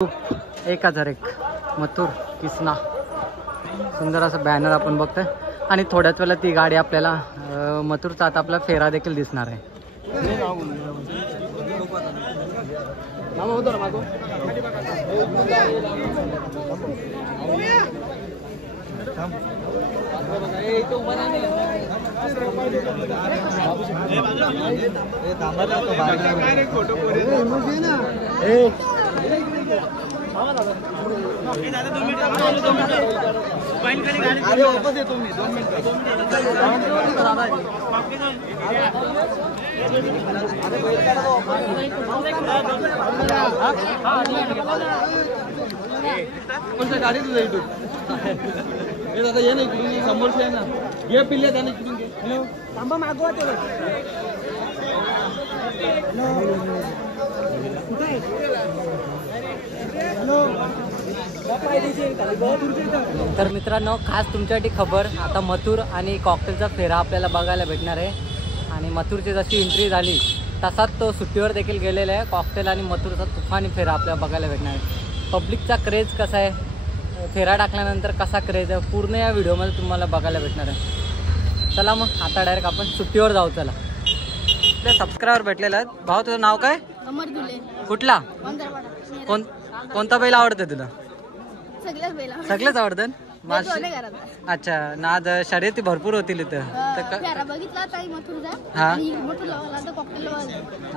1001 मथुर किसना सुंदर असं बॅनर आपण बघतोय आणि थोड्याच वेळेला ती गाडी आपल्याला मथुरचा आता आपला फेरा देखील दिसणार आहे. गाडी तुझ्या इथून हे दादा ये ना इकडून समोरचे आहे ना घे पिल्ले त्याने इकडून घे. हॅलो थांबा मागवा ते तर मित्रांनो खास तुमच्यासाठी खबर आता मथुर आणि कॉकटेलचा फेरा आपल्याला बघायला भेटणार आहे. आणि मथुरची जशी एंट्री झाली तसाच तो सुट्टीवर देखील गेलेला आहे. कॉकटेल आणि मथुरचा तुफानी फेरा आपल्याला बघायला भेटणार आहे. पब्लिकचा क्रेज कसा आहे, फेरा टाकल्यानंतर कसा क्रेज आहे, पूर्ण या व्हिडिओमध्ये तुम्हाला बघायला भेटणार आहे. चला मग आता डायरेक्ट आपण सुट्टीवर जाऊ. चला आपल्या सबस्क्रायबर भेटलेला आहे. भाऊ तुझं नाव काय? अमर दुले. कुठला? कोणता बैल आवडतं तुला? सगळेच आवडतं. अच्छा ना आज शर्यती भरपूर होतील इथं. हा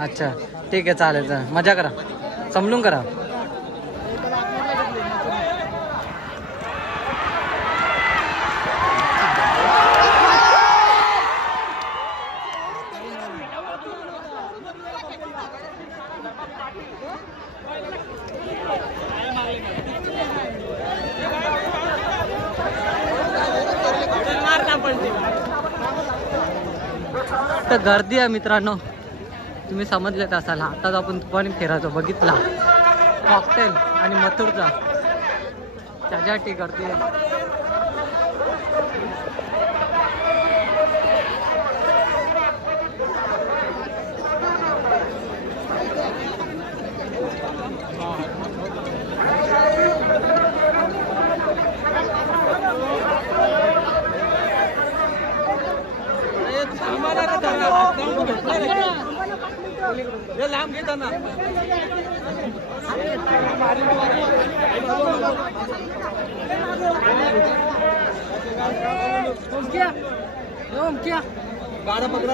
अच्छा ठीक आहे चालेल. मजा करा, समजून करा. तर गर्दी आहे मित्रांनो, तुम्ही समजलेत असाल. आताच आपण तुफानी फेरायचो बघितला कॉकटेल आणि मथुरचा, त्याच्यासाठी गर्दी आहे. लांब घेताना गाड्या पकडा.